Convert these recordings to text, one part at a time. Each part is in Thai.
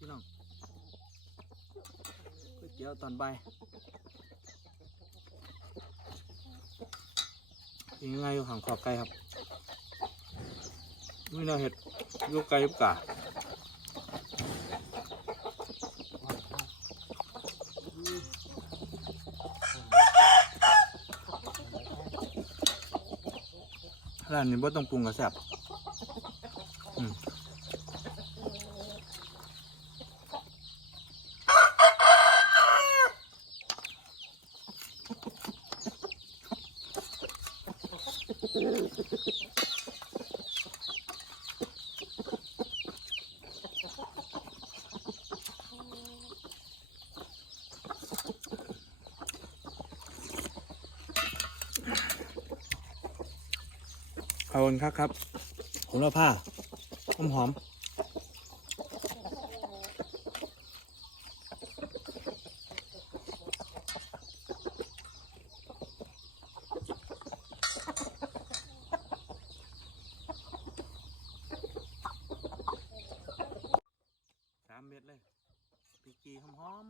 พี่น้องก๋วยเตี๋ยวตอนบ่ายยังไงอยู่ห่างขอบไก่ครับนี่เราเห็ดลูกไก่ลูกการ้านนี้บ่ต้องปรุงกระแซบ ขอบคุณครับครับผมละผ้าหอมหอมสามเม็ดเลย ปีกีหอมหอม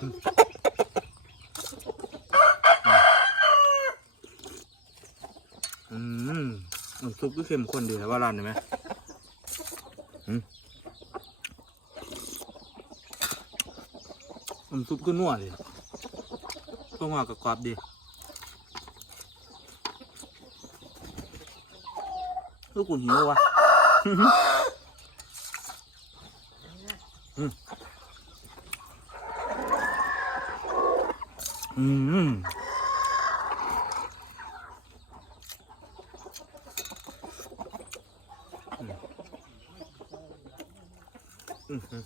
อืมน้ำซุปก็เข้มข้นดีแต่ว่าร้านเห็นไหมอืมน้ำซุปก็นัวดีก็งอกกับกรอบดีลูกกูหิววะ อืม อืมอืมอืม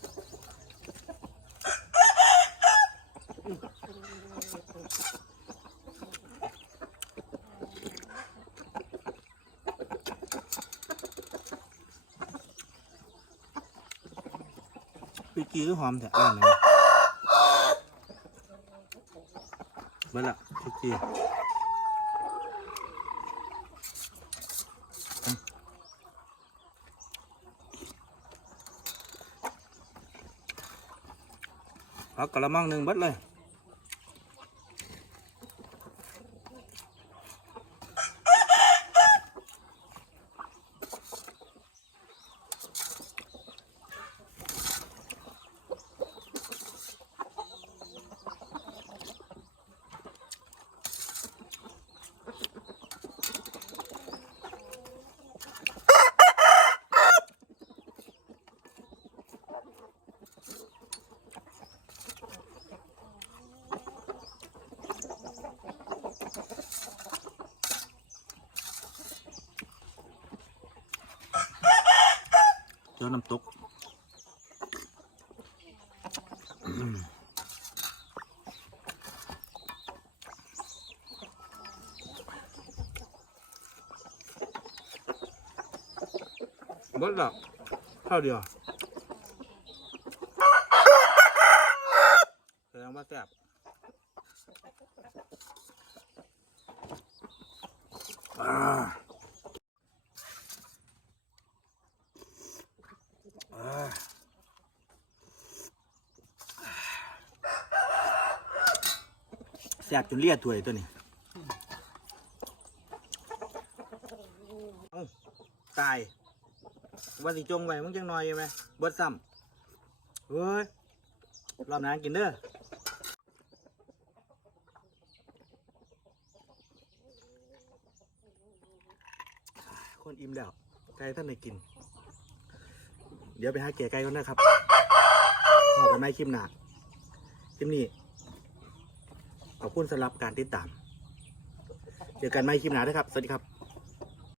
พี่กี้ก็หอมแท้อ่านเลย เบิ่ละพี่กีพักกระมังหนึ่งบัดเลย เจอน้ำตกบดละเท่าเดียวแสดงว่าแซ่บ แซ่บจนเลียดถ้วยตัวนี้เอ้ตายว่าสิจงไว้มึงจังหน่อยไหมเบิดซ้ำเฮ้ยรอบนั้นกินเด้อคนอิ่มแล้วไก่ท่านไหนกิน เดี๋ยวไปหาแก่ไก่ก่อนนะครับพอกันไม่คลิปหนาคลิปนี้ ขอบคุณสำหรับการติดตาม เจอกันใหม่คลิปหน้านะครับ สวัสดีครับ